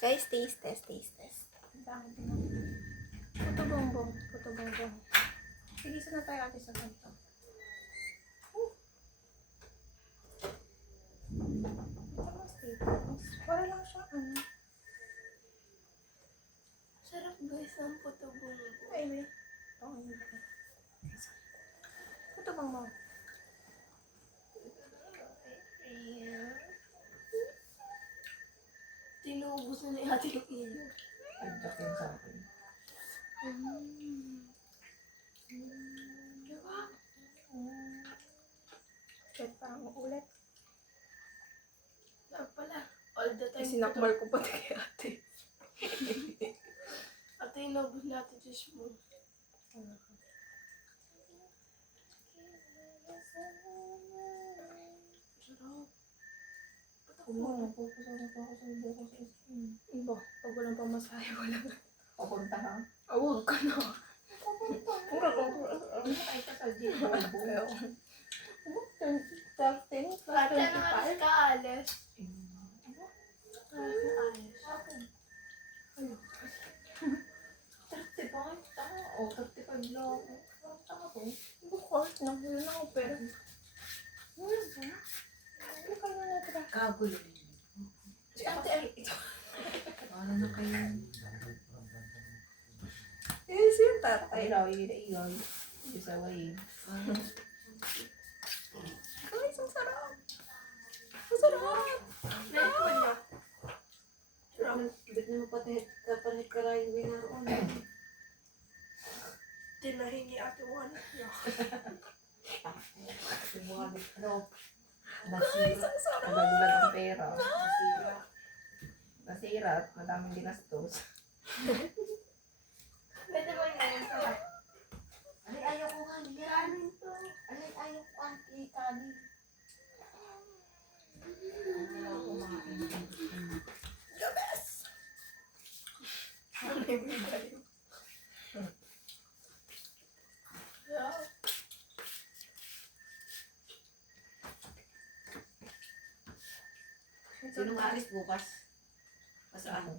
Guys, taste test, taste test. Ang dami din ako. Puto bongbong, puto bongbong. Sige, sana tayo ate sa kanto. Ito mas staples. Para lang siya, Sarap guys ang puto bongbong. Ay, wait. Oo, yun. Puto bongbong. Tinubos na ni ate yung iyo. Pagkat yun sa akin. Diba? Kahit parang uulit. Dapat pala. All the time. Sinakbal ko pati kay ate. Ate, inubos natin sa spoon. Sarap. Nagpupusarap ako sa buko sa skin. Iba, pag walang pamasahe, wala. Papunta ka? Huwag ka na. Pura ko. Ano tayo ka sa gym? Ayaw. 13 plus Ate, ano 25. ka alis? Ayaw. 35? Tama. O, 35 lang ako. Tama ko. Bukas na, wala na ako pera. Ano ka na natira? Kagulo. Si ate ay ito. Ano na kayo? Eh, siya tatay. Ilaw, ilaw. Isaway. Guys, ang sarap. Ang sarap. Naipon niya. Ba't naman kapatid ka rin binaroon? Tinahin ni ate Juan. Subukan ano? Guys, ang sarap. Nagaglag ang pera. Nasira at madaming ginastos. Pwede ba yun? Sarap. Alay, ayaw ko nga niya. Kanin to. Alay, ayaw ko ang kanin. Ayaw ko mga The best. Sinong alis bukas? Pasaan?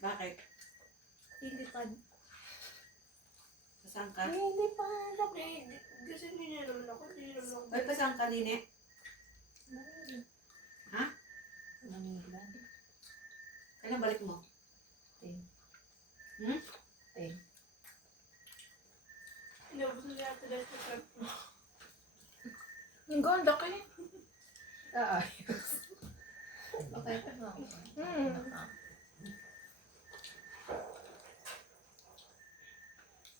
Bakit? Ilipad. Pasaan ka? Ilipad. Kasi hindi niya naman ako. Hindi naman ako. Ay, pasaan ka, Nene? Ha? Manila. Kailan balik mo? 10. Hmm? 10. Inubos na ni ate dahil sa trap. Ang ganda kayo. Ayos. Okay ka na.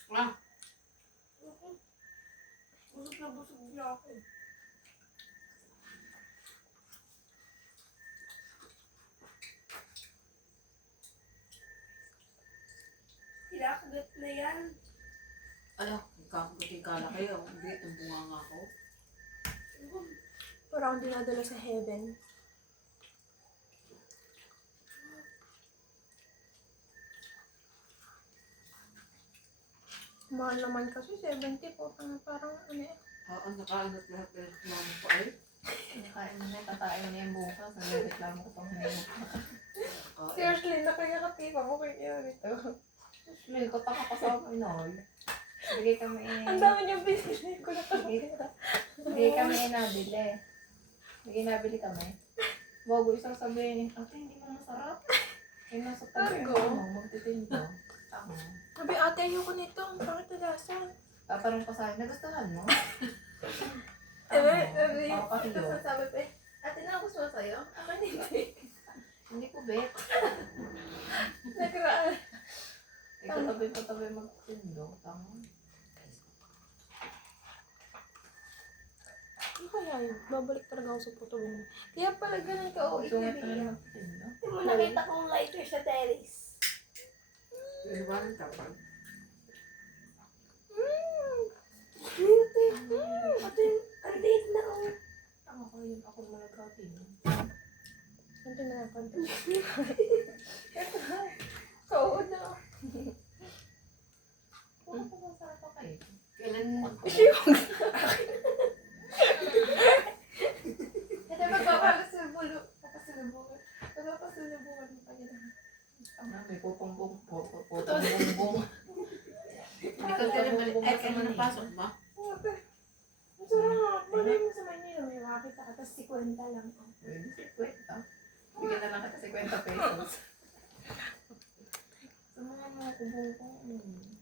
Ah, Busog na busog niya ako. Kinakagat na yan. ala, kakagutin ka na kayo. Hindi, tumbunga nga ako. Parang akong dinadala sa heaven. Mahal naman kasi 70 po. Parang ano eh. Oo, nakaanot lahat ng mama ko ay. Kain na, tatayin mo na yung bukas. Nagreklamo ko pang hinimok na. Oo, Seriously, nakakatipa mo kayo nito. Mil ko pa kapasama noy. Bigay kami Ang dami niyang binili ko na pera. Bigay kami nabili. Bigay nabili kami. Bago isang sabihin, ate hindi mo masarap. Ay nasa tabi Tago. mo, magtitindo. Ako. Sabi ate, ayoko nito. Ang pangit na lasa. Tatanong pa sa akin, nagustuhan mo? Tapos Papahiyo. sabi pa eh, ate na gusto mo sa'yo? Ako hindi. Hindi ko bet. Nagraan. Ikaw tabi magtindo. Tama. Ano kaya yun? Babalik talaga ako sa puto mo. Kaya pala ganun ka o Sungit na ikabili. lang magtindo. Hindi mo nakita kong lighter sa terrace. yung iba ng tapag. Ate, ang liit na ako. Tama ko yun. Ako malagkatin. Ito na lang konti. Ito na. Kaod na. Puro ko masarap pa kayo. Kailan Ito magpapasalubungan. Magpapasalubungan pa yun. Tama, may pupong-bong. Hindi ka kailan ay kailan napasok ba? Ang sarap. Malay mo sa Manila. May makakita ka. Tapos 50 lang. Pwede 50. Bigyan na lang kita 50 pesos. Sa mga kubong ko.